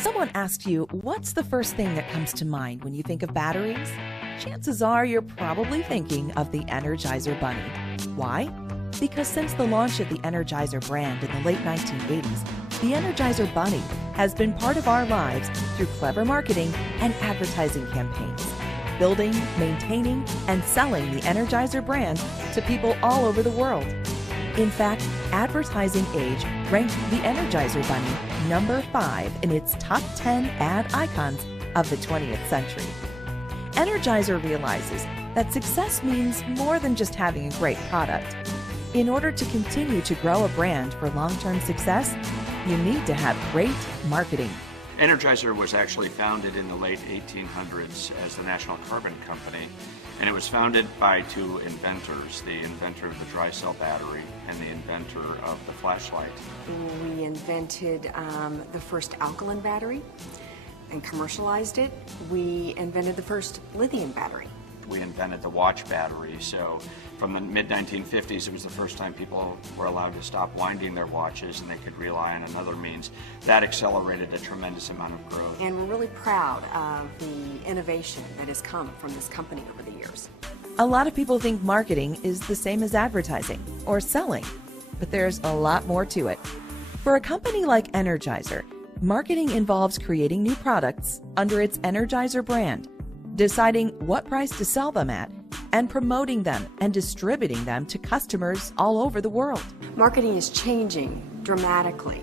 someone asks you, what's the first thing that comes to mind when you think of batteries? Chances are you're probably thinking of the Energizer Bunny. Why? Because since the launch of the Energizer brand in the late 1980s, the Energizer Bunny has been part of our lives through clever marketing and advertising campaigns, building, maintaining, and selling the Energizer brand to people all over the world. In fact, Advertising Age ranked the Energizer Bunny number 5 in its top 10 ad icons of the 20th century. Energizer realizes that success means more than just having a great product. In order to continue to grow a brand for long-term success, you need to have great marketing. Energizer was actually founded in the late 1800s as the National Carbon Company, and it was founded by two inventors, the inventor of the dry cell battery and the inventor of the flashlight. We invented the first alkaline battery and commercialized it. We invented the first lithium battery. We invented the watch battery, so from the mid-1950s it was the first time people were allowed to stop winding their watches and they could rely on another means. That accelerated a tremendous amount of growth. And we're really proud of the innovation that has come from this company over the years. A lot of people think marketing is the same as advertising or selling, but there's a lot more to it. For a company like Energizer, marketing involves creating new products under its Energizer brand, deciding what price to sell them at, and promoting them and distributing them to customers all over the world. Marketing is changing dramatically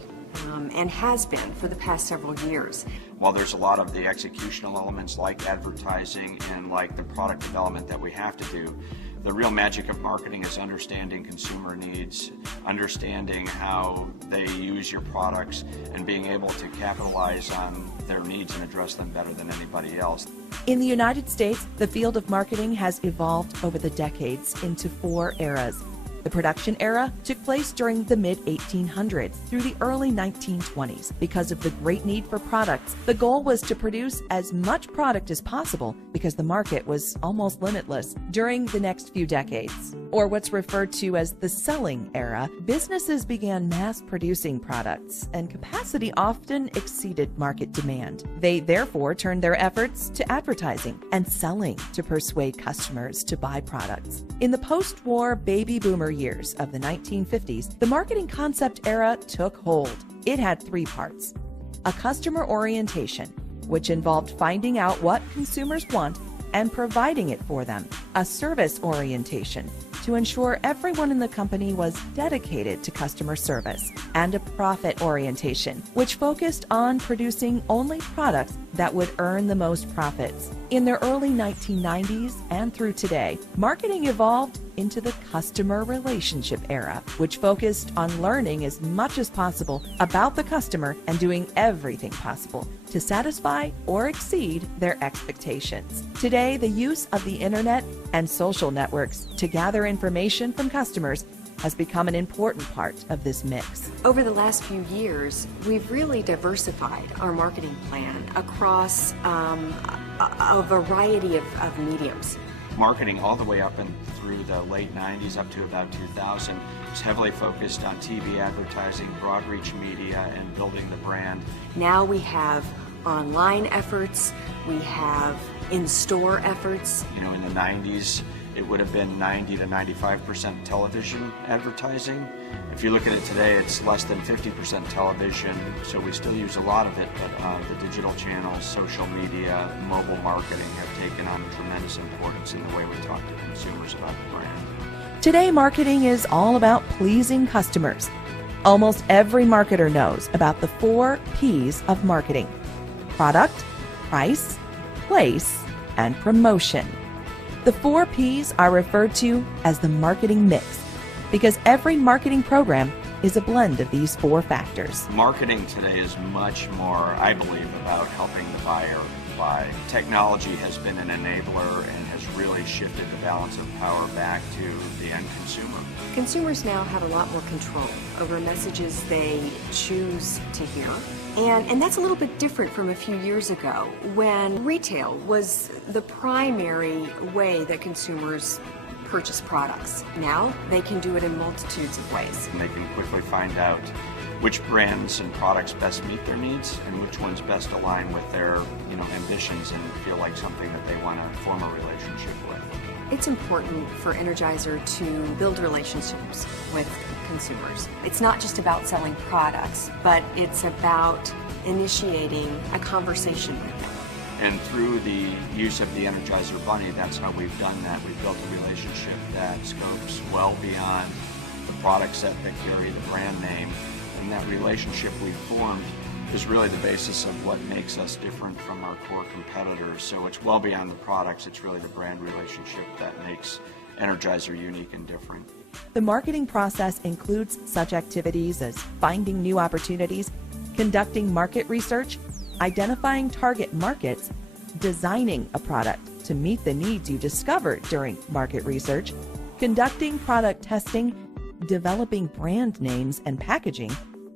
and has been for the past several years. While there's a lot of the executional elements like advertising and like the product development that we have to do, the real magic of marketing is understanding consumer needs, understanding how they use your products, and being able to capitalize on their needs and address them better than anybody else. In the United States, the field of marketing has evolved over the decades into 4 eras. The production era took place during the mid-1800s through the early 1920s. Because of the great need for products, the goal was to produce as much product as possible because the market was almost limitless. During the next few decades, or what's referred to as the selling era, businesses began mass-producing products, and capacity often exceeded market demand. They therefore turned their efforts to advertising and selling to persuade customers to buy products. In the post-war baby boomer years of the 1950s, the marketing concept era took hold. It had 3 parts. A customer orientation, which involved finding out what consumers want and providing it for them. A service orientation, to ensure everyone in the company was dedicated to customer service. And a profit orientation, which focused on producing only products that would earn the most profits. In the early 1990s and through today, marketing evolved into the customer relationship era, which focused on learning as much as possible about the customer and doing everything possible to satisfy or exceed their expectations. Today, the use of the internet and social networks to gather information from customers has become an important part of this mix. Over the last few years, we've really diversified our marketing plan across a variety of mediums. Marketing all the way up and through the late 90s up to about 2000 was heavily focused on TV advertising, broad reach media, and building the brand. Now we have online efforts, we have in-store efforts. You know, in the 90s, it would have been 90 to 95% television advertising. If you look at it today, it's less than 50% television, so we still use a lot of it, but the digital channels, social media, mobile marketing have taken on tremendous importance in the way we talk to consumers about the brand. Today, marketing is all about pleasing customers. Almost every marketer knows about the 4 P's of marketing: product, price, place, and promotion. The 4 P's are referred to as the marketing mix because every marketing program is a blend of these 4 factors. Marketing today is much more, I believe, about helping the buyer buy. Technology has been an enabler and has really shifted the balance of power back to the end consumer. Consumers now have a lot more control over messages they choose to hear. And that's a little bit different from a few years ago when retail was the primary way that consumers purchase products. Now they can do it in multitudes of ways. And they can quickly find out which brands and products best meet their needs and which ones best align with their ambitions and feel like something that they want to form a relationship with. It's important for Energizer to build relationships with consumers. It's not just about selling products, but it's about initiating a conversation with them. And through the use of the Energizer Bunny, that's how we've done that. We've built a relationship that scopes well beyond the product set that carry the brand name. And that relationship we've formed is really the basis of what makes us different from our core competitors. So it's well beyond the products, it's really the brand relationship that makes Energizer unique and different. The marketing process includes such activities as finding new opportunities, conducting market research, identifying target markets, designing a product to meet the needs you discovered during market research, conducting product testing, developing brand names and packaging,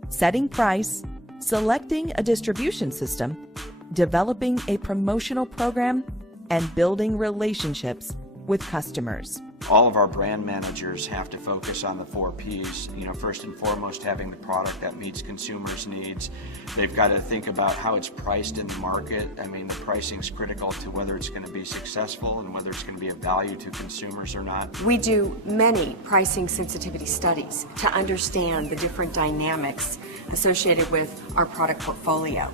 setting price, selecting a distribution system, developing a promotional program, and building relationships with customers. All of our brand managers have to focus on the 4 Ps. First and foremost, having the product that meets consumers' needs. They've got to think about how it's priced in the market. I mean, the pricing's critical to whether it's going to be successful and whether it's going to be of value to consumers or not. We do many pricing sensitivity studies to understand the different dynamics associated with our product portfolio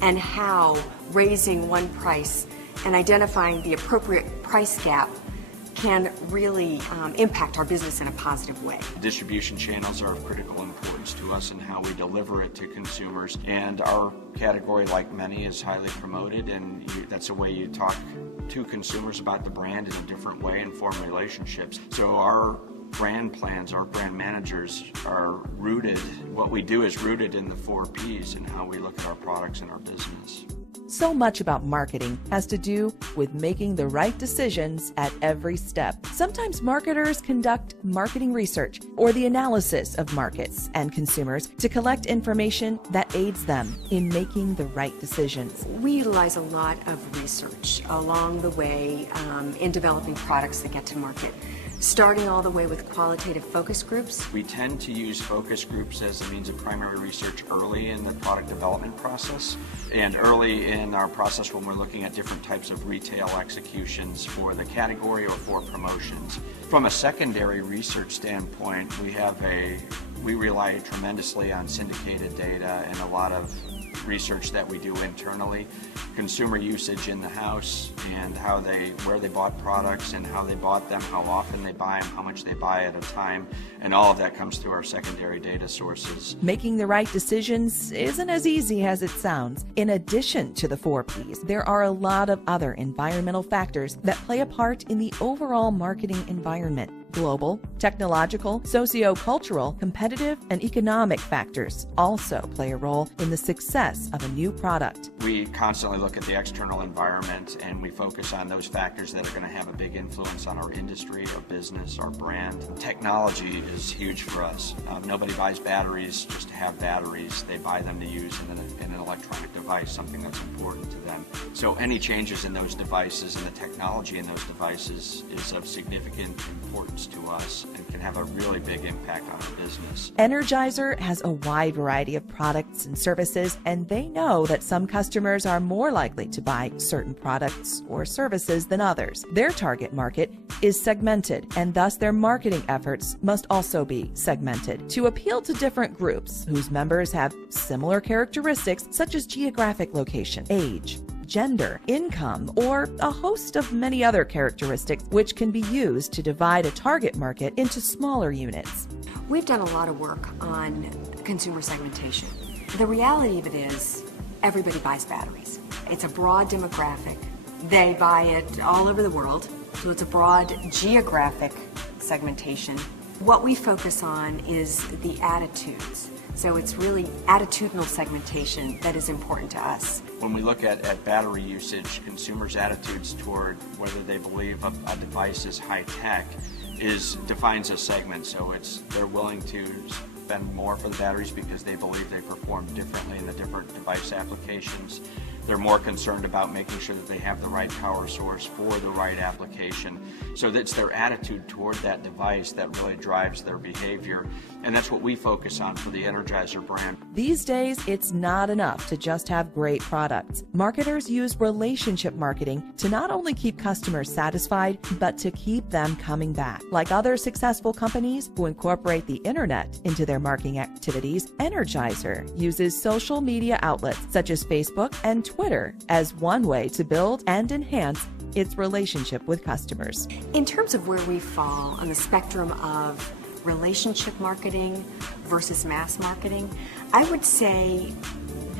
and how raising one price and identifying the appropriate price gap can really impact our business in a positive way. Distribution channels are of critical importance to us in how we deliver it to consumers, and our category, like many, is highly promoted, and that's a way you talk to consumers about the brand in a different way and form relationships. So our brand plans, our brand managers are rooted, what we do is rooted in the 4 Ps and how we look at our products and our business. So much about marketing has to do with making the right decisions at every step. Sometimes marketers conduct marketing research or the analysis of markets and consumers to collect information that aids them in making the right decisions. We utilize a lot of research along the way in developing products that get to market, starting all the way with qualitative focus groups. We tend to use focus groups as a means of primary research early in the product development process and early in our process when we're looking at different types of retail executions for the category or for promotions. From a secondary research standpoint, we rely tremendously on syndicated data and a lot of research that we do internally, consumer usage in the house and where they bought products and how they bought them, how often they buy them, how much they buy at a time, and all of that comes through our secondary data sources. Making the right decisions isn't as easy as it sounds. In addition to the 4 Ps, there are a lot of other environmental factors that play a part in the overall marketing environment. Global, technological, socio-cultural, competitive, and economic factors also play a role in the success of a new product. We constantly look at the external environment and we focus on those factors that are going to have a big influence on our industry, our business, our brand. Technology is huge for us. Nobody buys batteries just to have batteries. They buy them to use in an electronic device, something that's important to them. So any changes in those devices and the technology in those devices is of significant importance to us and can have a really big impact on our business. Energizer has a wide variety of products and services, and they know that some customers are more likely to buy certain products or services than others. Their target market is segmented, and thus their marketing efforts must also be segmented to appeal to different groups whose members have similar characteristics such as geographic location, age, gender, income, or a host of many other characteristics which can be used to divide a target market into smaller units. We've done a lot of work on consumer segmentation. The reality of it is everybody buys batteries. It's a broad demographic. They buy it all over the world, so it's a broad geographic segmentation. What we focus on is the attitudes. So it's really attitudinal segmentation that is important to us. When we look at battery usage, consumers' attitudes toward whether they believe a device is high-tech defines a segment. So they're willing to spend more for the batteries because they believe they perform differently in the different device applications. They're more concerned about making sure that they have the right power source for the right application. So that's their attitude toward that device that really drives their behavior. And that's what we focus on for the Energizer brand. These days, it's not enough to just have great products. Marketers use relationship marketing to not only keep customers satisfied, but to keep them coming back. Like other successful companies who incorporate the internet into their marketing activities, Energizer uses social media outlets such as Facebook and Twitter as one way to build and enhance its relationship with customers. In terms of where we fall on the spectrum of relationship marketing versus mass marketing, I would say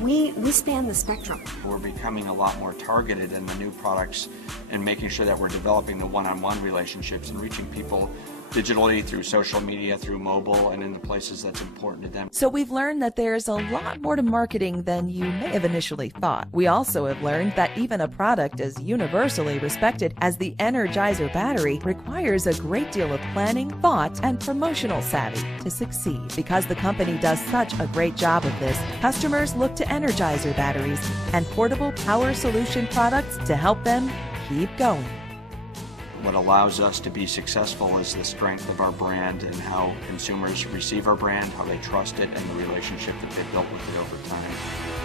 we span the spectrum. We're becoming a lot more targeted in the new products and making sure that we're developing the one-on-one relationships and reaching people digitally, through social media, through mobile, and in the places that's important to them. So we've learned that there's a lot more to marketing than you may have initially thought. We also have learned that even a product as universally respected as the Energizer battery requires a great deal of planning, thought, and promotional savvy to succeed. Because the company does such a great job of this, customers look to Energizer batteries and portable power solution products to help them keep going. What allows us to be successful is the strength of our brand and how consumers receive our brand, how they trust it, and the relationship that they've built with it over time.